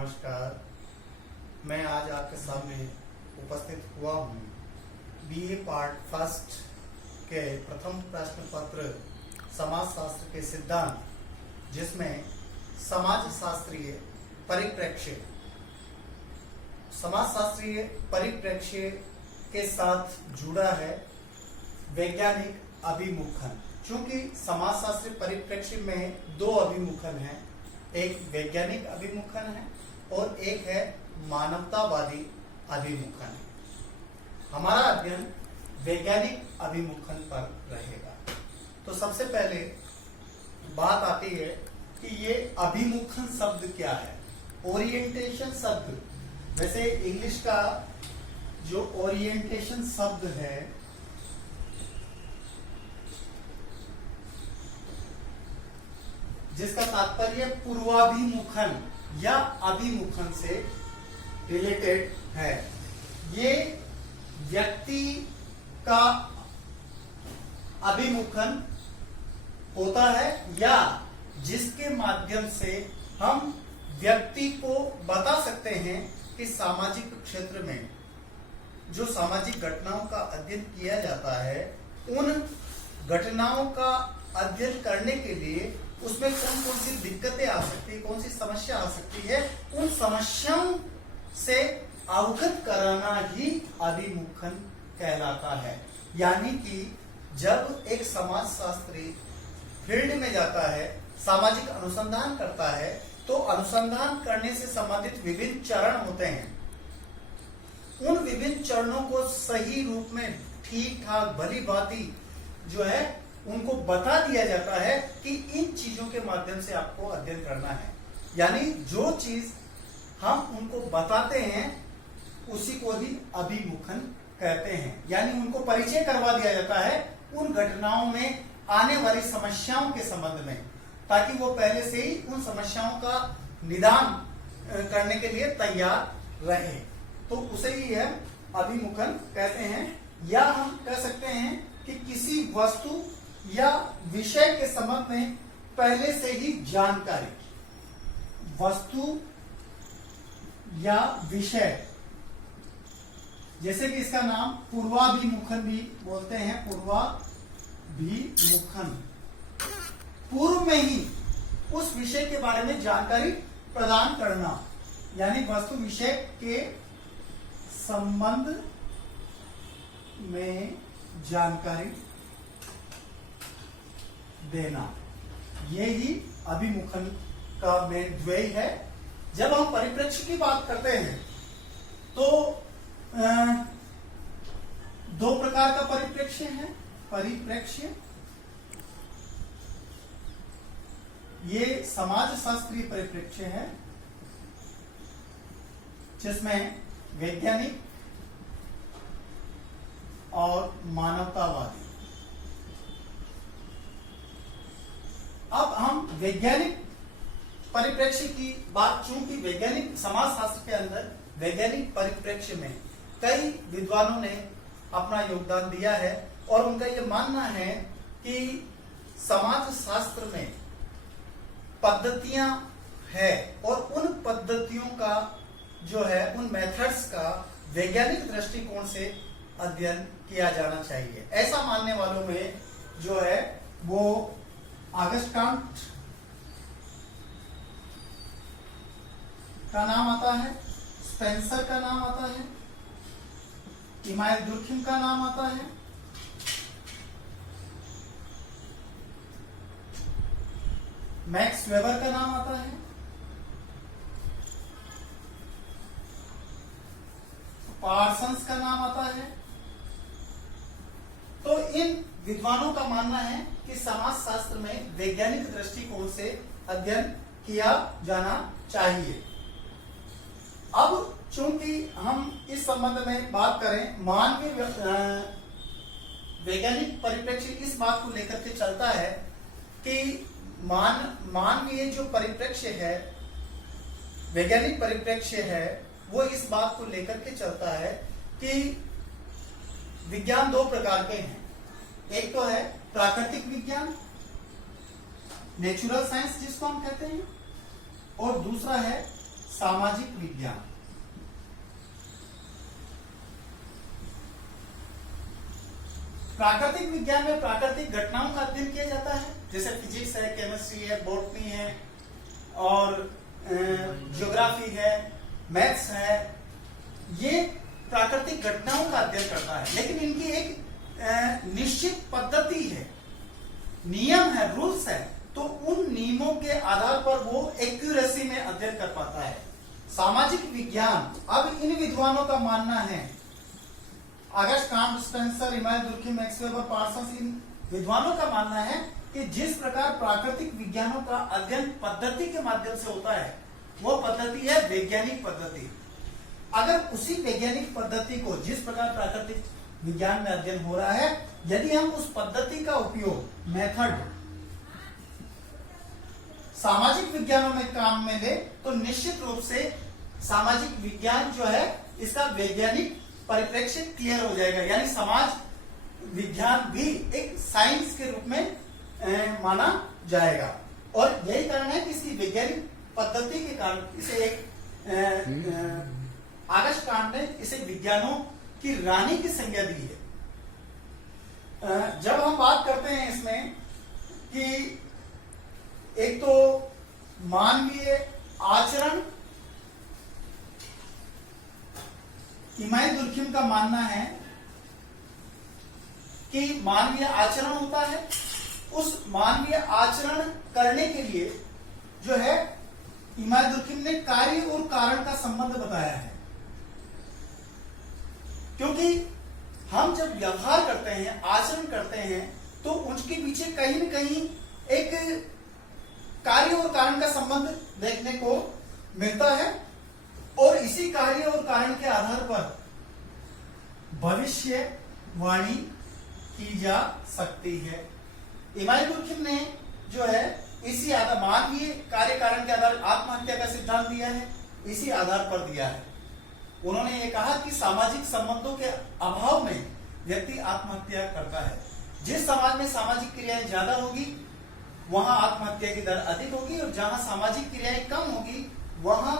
नमस्कार, मैं आज आपके सामने उपस्थित हुआ हूँ बीए पार्ट फर्स्ट के प्रथम प्रश्न पत्र समाज शास्त्र के सिद्धांत, जिसमें समाज शास्त्रीय परिप्रेक्ष्य के साथ जुड़ा है वैज्ञानिक अभिमुखन। चूंकि समाज शास्त्रीय परिप्रेक्ष्य में दो अभिमुखन हैं, एक वैज्ञानिक अभिमुखन है और एक है मानवतावादी अभिमुखन। हमारा अध्ययन वैज्ञानिक अभिमुखन पर रहेगा। तो सबसे पहले बात आती है कि ये अभिमुखन शब्द क्या है। ओरिएंटेशन शब्द, वैसे इंग्लिश का जो ओरिएंटेशन शब्द है जिसका तात्पर्य पूर्वाभिमुखन या अभिमुखन से रिलेटेड है, ये व्यक्ति का अभिमुखन होता है या जिसके माध्यम से हम व्यक्ति को बता सकते हैं कि सामाजिक क्षेत्र में जो सामाजिक घटनाओं का अध्ययन किया जाता है, उन घटनाओं का अध्ययन करने के लिए उसमें कौन कौन सी दिक्कतें आ सकती है, कौन सी समस्या आ सकती है, उन समस्याओं से अवगत कराना ही अभिमुखन कहलाता है। यानी कि जब एक समाज शास्त्री फील्ड में जाता है, सामाजिक अनुसंधान करता है, तो अनुसंधान करने से संबंधित विभिन्न चरण होते हैं। उन विभिन्न चरणों को सही रूप में ठीक ठाक भली भांति जो है उनको बता दिया जाता है कि इन चीजों के माध्यम से आपको अध्ययन करना है। यानी जो चीज हम उनको बताते हैं उसी को ही अभिमुखन कहते हैं। यानी उनको परिचय करवा दिया जाता है उन घटनाओं में आने वाली समस्याओं के संबंध में, ताकि वो पहले से ही उन समस्याओं का निदान करने के लिए तैयार रहे। तो उसे ही हम अभिमुखन कहते हैं। या हम कह सकते हैं कि किसी वस्तु या विषय के संबंध में पहले से ही जानकारी, वस्तु या विषय, जैसे कि इसका नाम पूर्वाभिमुखन भी बोलते हैं। पूर्वाभिमुखन, पूर्व में ही उस विषय के बारे में जानकारी प्रदान करना, यानी वस्तु विषय के संबंध में जानकारी देना, ये ही अभिमुखन का मेन ध्येय है। जब हम परिप्रेक्ष्य की बात करते हैं तो दो प्रकार का परिप्रेक्ष्य है। परिप्रेक्ष्य, ये समाज शास्त्रीय परिप्रेक्ष्य है जिसमें वैज्ञानिक और मानवतावादी। अब हम वैज्ञानिक परिप्रेक्ष्य की बात, चूंकि वैज्ञानिक समाज शास्त्र के अंदर वैज्ञानिक परिप्रेक्ष्य में कई विद्वानों ने अपना योगदान दिया है और उनका यह मानना है कि समाज शास्त्र में पद्धतियां है और उन पद्धतियों का जो है, उन मेथड्स का वैज्ञानिक दृष्टिकोण से अध्ययन किया जाना चाहिए। ऐसा मानने वालों में जो है वो ऑगस्ट कांट का नाम आता है, स्पेंसर का नाम आता है, इमानुएल डुर्खिम का नाम आता है, मैक्स वेबर का नाम आता है, पार्सन्स का नाम आता है। तो इन विद्वानों का मानना है कि समाज शास्त्र में वैज्ञानिक दृष्टिकोण से अध्ययन किया जाना चाहिए। अब चूंकि हम इस संबंध में बात करें, मानवीय वैज्ञानिक परिप्रेक्ष्य इस बात को लेकर के चलता है कि मानवीय जो परिप्रेक्ष्य है, वैज्ञानिक परिप्रेक्ष्य है, वो इस बात को लेकर के चलता है कि विज्ञान दो प्रकार के हैं। एक तो है प्राकृतिक विज्ञान, नेचुरल साइंस जिसको हम कहते हैं, और दूसरा है सामाजिक विज्ञान। प्राकृतिक विज्ञान में प्राकृतिक घटनाओं का अध्ययन किया जाता है, जैसे फिजिक्स है, केमिस्ट्री है, बॉटनी है और ज्योग्राफी है, मैथ्स है। ये प्राकृतिक घटनाओं का अध्ययन करता है, लेकिन इनकी एक निश्चित पद्धति है, नियम है, रूल्स है, तो उन नियमों के आधार पर वो एक्यूरेसी में अध्ययन कर पाता है। सामाजिक विज्ञान, अब इन विद्वानों का मानना है, August Comte, Spencer, Emmanuel Durkheim, Max Weber, Parsons, इन विद्वानों का मानना है कि जिस प्रकार प्राकृतिक विज्ञानों का अध्ययन पद्धति के माध्यम से होता है, वो पद्धति है वैज्ञानिक पद्धति। अगर उसी वैज्ञानिक पद्धति को, जिस प्रकार प्राकृतिक विज्ञान में अध्ययन हो रहा है, यदि हम उस पद्धति का उपयोग, मेथड, सामाजिक विज्ञानों में काम में ले, तो निश्चित रूप से सामाजिक विज्ञान जो है, इसका वैज्ञानिक परिप्रेक्ष्य क्लियर हो जाएगा, यानी समाज विज्ञान भी एक साइंस के रूप में माना जाएगा। और यही कारण है कि इसकी वैज्ञानिक पद्धति के कारण इसे एक ऑगस्ट काम्ट ने इसे विज्ञानों की रानी की संज्ञा दी है। जब हम बात करते हैं इसमें कि एक तो मानवीय आचरण, इमानुएल दुर्खिम का मानना है कि मानवीय आचरण होता है, उस मानवीय आचरण करने के लिए जो है, इमानुएल दुर्खिम ने कार्य और कारण का संबंध बताया है। क्योंकि हम जब व्यवहार करते हैं, आचरण करते हैं, तो उसके पीछे कहीं न कहीं एक कार्य और कारण का संबंध देखने को मिलता है, और इसी कार्य और कारण के आधार पर भविष्यवाणी की जा सकती है। इमानुएल दुर्खिम ने जो है, इसी आधार, मानवीय कार्य कारण के आधार आत्महत्या का सिद्धांत दिया है, इसी आधार पर दिया है। उन्होंने ये कहा कि सामाजिक संबंधों के अभाव में व्यक्ति आत्महत्या करता है। जिस समाज में सामाजिक क्रियाएं ज्यादा होगी, वहां आत्महत्या की दर अधिक होगी, और जहां सामाजिक क्रियाएं कम होगी, वहां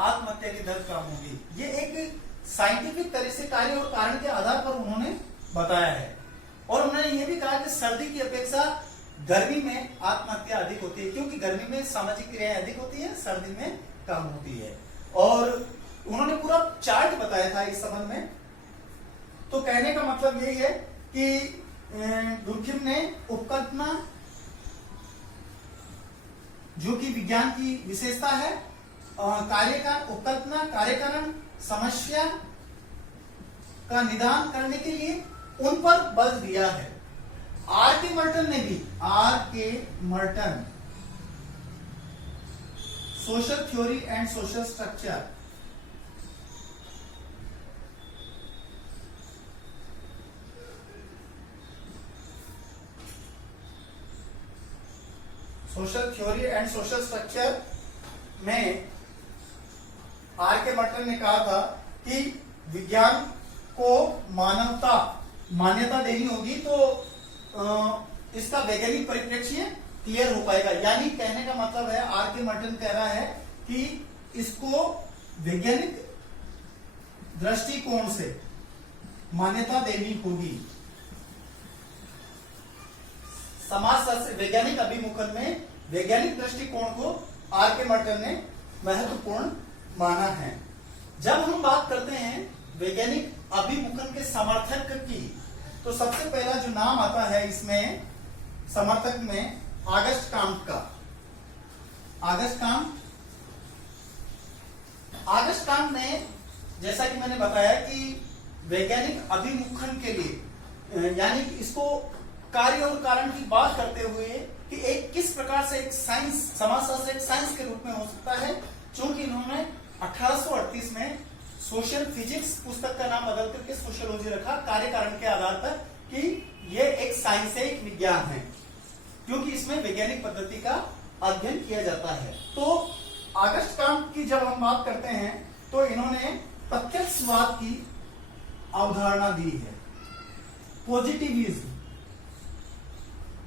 आत्महत्या की दर कम होगी। ये एक साइंटिफिक तरह से कार्य और कारण के आधार पर उन्होंने बताया है। और उन्होंने ये भी कहा कि सर्दी की अपेक्षा गर्मी में आत्महत्या अधिक होती है, क्योंकि गर्मी में सामाजिक क्रियाएं अधिक होती है, सर्दी में कम होती है। और उन्होंने पूरा चार्ट बताया था इस संबंध में। तो कहने का मतलब यही है कि दुर्खिम ने उपकल्पना, जो कि विज्ञान की विशेषता है, कार्य का उपकल्पना, कार्य कारण, समस्या का निदान करने के लिए उन पर बल दिया है। आर के मर्टन ने भी, आर के Merton, social theory and social structure, social theory and social structure में आर के मर्टन ने कहा था कि विज्ञान को मान्यता देनी होगी, तो इसका वैज्ञानिक परिप्रेक्ष्य क्लियर हो पाएगा। यानी कहने का मतलब है, आर के मर्टन कह रहा है कि इसको वैज्ञानिक दृष्टिकोण से मान्यता देनी होगी। समाजशास्त्र वैज्ञानिक अभिमुखन में वैज्ञानिक दृष्टिकोण को आर के मर्टन ने महत्वपूर्ण माना है। जब हम बात करते हैं वैज्ञानिक अभिमुखन के समर्थक की, तो सबसे पहला जो नाम आता है इसमें समर्थक में, ऑगस्ट काम्ट का। ऑगस्ट काम्ट ने, जैसा कि मैंने बताया कि वैज्ञानिक अभिमुखन के लिए, यानी इसको कार्य और कारण की बात करते हुए कि एक किस प्रकार से एक साइंस, समाजशास्त्र एक साइंस के रूप में हो सकता है, चूंकि इन्होंने 1838 में सोशल फिजिक्स पुस्तक का नाम बदल करके सोशियोलॉजी रखा, कार्य कारण के आधार पर, कि ये एक साइंस है, एक विज्ञान है, क्योंकि इसमें वैज्ञानिक पद्धति का अध्ययन किया जाता है। तो ऑगस्ट काम्ट की जब हम बात करते हैं, तो इन्होंने प्रत्यक्षवाद की अवधारणा दी है, पॉजिटिविज्म,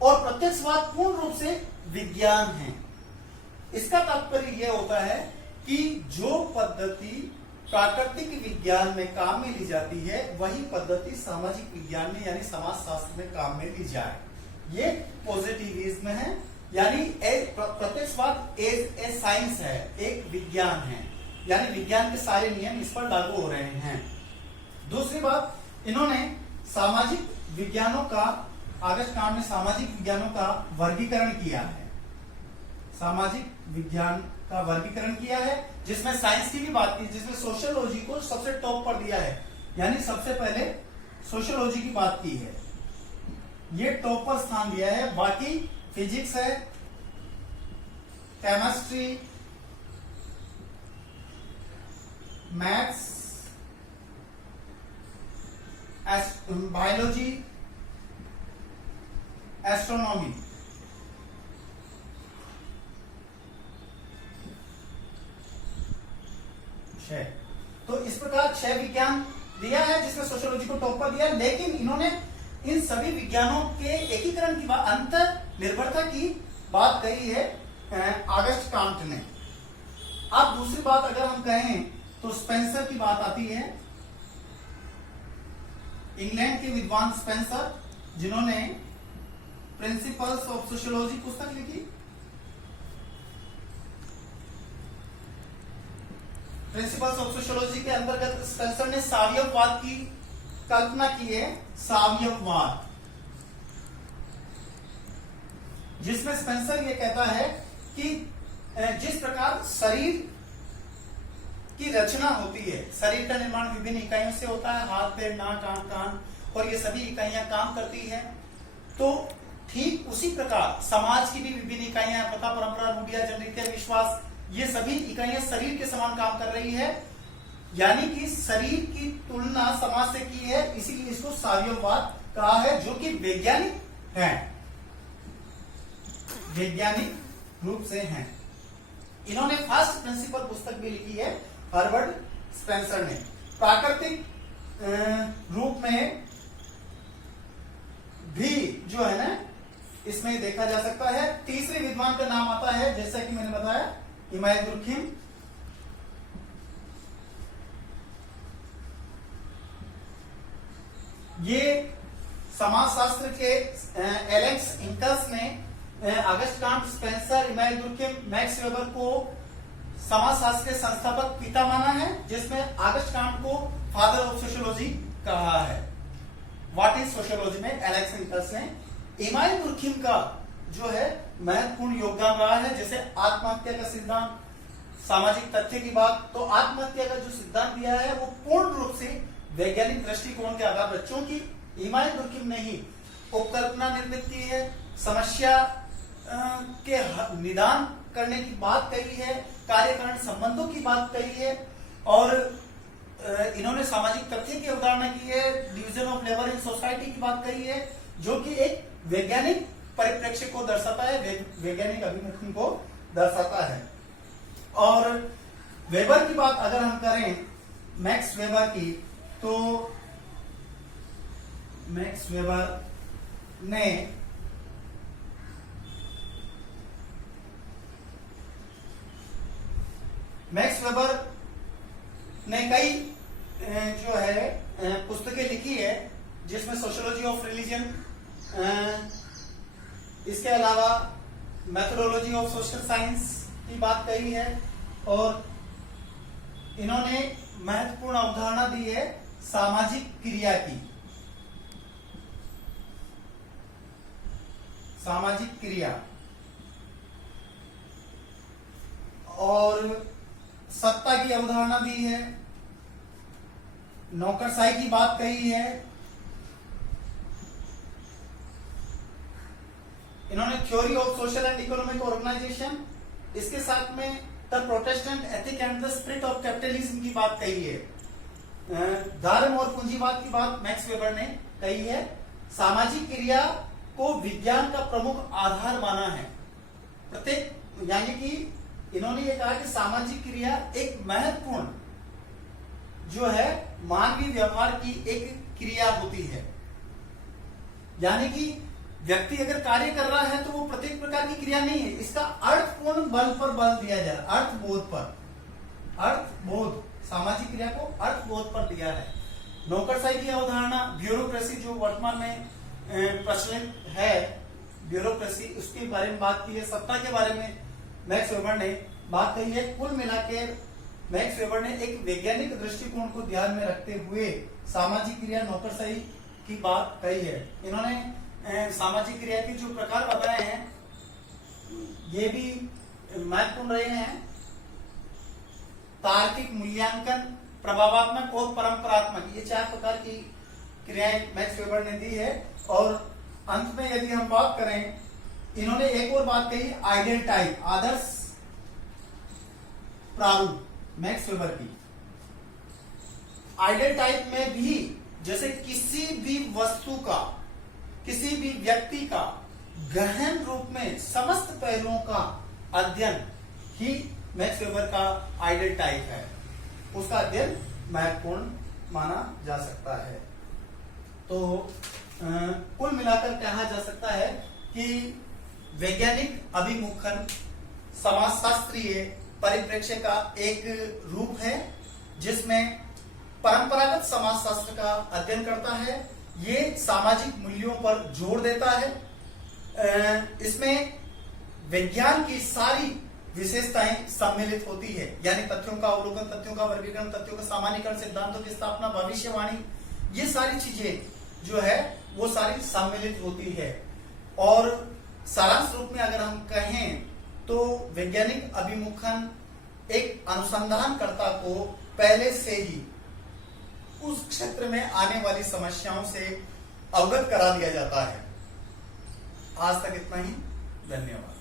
और प्रत्यक्षवाद पूर्ण रूप से विज्ञान है। इसका तात्पर्य यह होता है कि जो पद्धति प्राकृतिक विज्ञान में काम में ली जाती है वही पद्धति सामाजिक विज्ञान में यानी समाजशास्त्र में काम में ली जाए। ये पॉजिटिविज्म है, यानी प्रत्यक्षवाद एज ए साइंस है, एक विज्ञान है, यानी विज्ञान के सारे नियम इस पर लागू हो रहे हैं। दूसरी बात, इन्होंने सामाजिक विज्ञानों का, आगस्ट कांड में सामाजिक विज्ञानों का वर्गीकरण किया है, सामाजिक विज्ञान का वर्गीकरण किया है, जिसमें साइंस की भी बात की, जिसमें सोशियोलॉजी को सबसे टॉप पर दिया है, यानी सबसे पहले सोशियोलॉजी की बात की है, ये टॉप पर स्थान दिया है। बाकी फिजिक्स है, केमिस्ट्री, मैथ्स, बायोलॉजी, एस्ट्रोनॉमी, तो इस प्रकार 6 विज्ञान दिया है, जिसमें सोशियोलॉजी को टॉप पर दिया, लेकिन इन्होंने इन सभी विज्ञानों के एकीकरण की बात, अंतर निर्भरता की बात कही है आगस्ट कांट ने। अब दूसरी बात अगर हम कहें तो स्पेंसर की बात आती है, इंग्लैंड के विद्वान स्पेंसर, जिन्होंने प्रिंसिपल्स ऑफ सोशियोलॉजी पुस्तक लिखी। प्रिंसिपल्स ऑफ सोशियोलॉजी के अंतर्गत स्पेंसर ने साम्यवाद की कल्पना की है, साम्यवाद, जिसमें स्पेंसर ये कहता है कि जिस प्रकार शरीर की रचना होती है, शरीर का निर्माण विभिन्न इकाइयों से होता है, हाथ, पैर, नाक, आंख, कान, और ये सभी इकाइयां काम करती है, तो ठीक उसी प्रकार समाज की भी विभिन्न इकाइयां, प्रथा, परंपरा, रूढ़ियां, जनरीतियां, विश्वास, ये सभी इकाइयां शरीर के समान काम कर रही है, यानी कि शरीर की तुलना समाज से की है, इसीलिए इसको साम्यवाद कहा है, जो कि वैज्ञानिक है, वैज्ञानिक रूप से है। इन्होंने फर्स्ट प्रिंसिपल पुस्तक भी लिखी है, हर्बर्ट स्पेंसर ने। प्राकृतिक रूप में भी जो है ना, इसमें देखा जा सकता है। तीसरे विद्वान का नाम आता है, जैसा कि मैंने बताया, इमाम दुर्खिम। ये समाजशास्त्र के एलेक्स इंकस ने अगस्ट कांट, स्पेंसर, इमाम दुर्खिम, मैक्स वेबर को समाजशास्त्र के संस्थापक पिता माना है, जिसमें अगस्ट कांट को फादर ऑफ सोशियोलॉजी कहा है। व्हाट इज सोशियोलॉजी में एलेक्स इंकस ने इमाम दुर्खिम का जो है महत्वपूर्ण योगदान रहा है, जैसे आत्महत्या का सिद्धांत, सामाजिक तथ्य की बात, तो आत्महत्या का जो सिद्धांत दिया है वो पूर्ण रूप से वैज्ञानिक दृष्टिकोण के आधार पर, क्योंकि इमाम दुर्खिम ने ही उपकल्पना निर्मित की है, समस्या के निदान करने की बात कही है, कार्यकारण संबंधों की बात कही है, और इन्होंने सामाजिक तथ्य की अवधारणा की है, division of labour in society की बात कही है, जो कि एक वैज्ञानिक परिप्रेक्ष्य को दर्शाता है, वैज्ञानिक अभिमुखी को दर्शाता है। और वेबर की बात अगर हम करें, मैक्स वेबर की, तो मैक्स वेबर ने कई जो है पुस्तकें लिखी है, जिसमें सोशियोलॉजी ऑफ रिलीजन, इसके अलावा मेथोडोलॉजी ऑफ सोशल साइंस की बात कही है, और इन्होंने महत्वपूर्ण अवधारणा दी है सामाजिक क्रिया की, सामाजिक क्रिया, और सत्ता की अवधारणा दी है, नौकरशाही की बात कही है। इन्होंने theory of social and economic organisation, इसके साथ में the Protestant ethic and the spirit of capitalism की बात कही है। धर्म और पूंजीवाद की बात मैक्स वेबर ने कही है। सामाजिक क्रिया को विज्ञान का प्रमुख आधार माना है। प्रत्येक, यानी कि इन्होंने ये कहा कि सामाजिक क्रिया एक महत्वपूर्ण जो है मानवीय व्यवहार की एक क्रिया होती है, यानी कि व्यक्ति अगर कार्य कर रहा है तो वो प्रत्येक प्रकार की क्रिया नहीं है, इसका अर्थपूर्ण बल पर बल दिया जा रहा है, अर्थबोध पर। अर्थबोध, सामाजिक क्रिया को अर्थबोध पर दिया है। नौकरशाही की अवधारणा, ब्यूरोक्रेसी जो वर्तमान में प्रचलित है, ब्यूरोक्रेसी, उसके बारे में बात की है। सत्ता के बारे में मैक्स वेबर ने बात कही है। कुल मिलाकर मैक्स वेबर ने एक वैज्ञानिक दृष्टिकोण को ध्यान में रखते हुए सामाजिक क्रिया, नौकरशाही की बात कही है। इन्होंने सामाजिक क्रिया के जो प्रकार बताए हैं ये भी महत्वपूर्ण रहे हैं। तार्किक, मूल्यांकन, प्रभावात्मक और परंपरात्मक, ये 4 प्रकार की क्रियाएं मैक्स वेबर ने दी है। और अंत में यदि हम बात करें, इन्होंने एक और बात कही, आइडियल टाइप, आदर्श प्रारूप, मैक्स वेबर की। आइडियल टाइप में भी जैसे किसी भी वस्तु का, किसी भी व्यक्ति का गहन रूप में समस्त पहलुओं का अध्ययन ही मैक्स वेबर का आइडियल टाइप है, उसका अध्ययन महत्वपूर्ण माना जा सकता है। तो कुल मिलाकर कहा जा सकता है कि वैज्ञानिक अभिमुखन समाजशास्त्रीय परिप्रेक्ष्य का एक रूप है जिसमें परंपरागत समाजशास्त्र का अध्ययन करता है। ये सामाजिक मूल्यों पर जोर देता है। इसमें विज्ञान की सारी विशेषताएं सम्मिलित होती है, यानी तथ्यों का अवलोकन, तथ्यों का वर्गीकरण, तथ्यों का सामान्यीकरण, सिद्धांतों की स्थापना, भविष्यवाणी, ये सारी चीजें जो है वो सारी सम्मिलित होती है। और सारांश रूप में अगर हम कहें तो वैज्ञानिक अभिमुखन एक अनुसंधानकर्ता को पहले से ही उस क्षेत्र में आने वाली समस्याओं से अवगत करा दिया जाता है। आज तक इतना ही, धन्यवाद।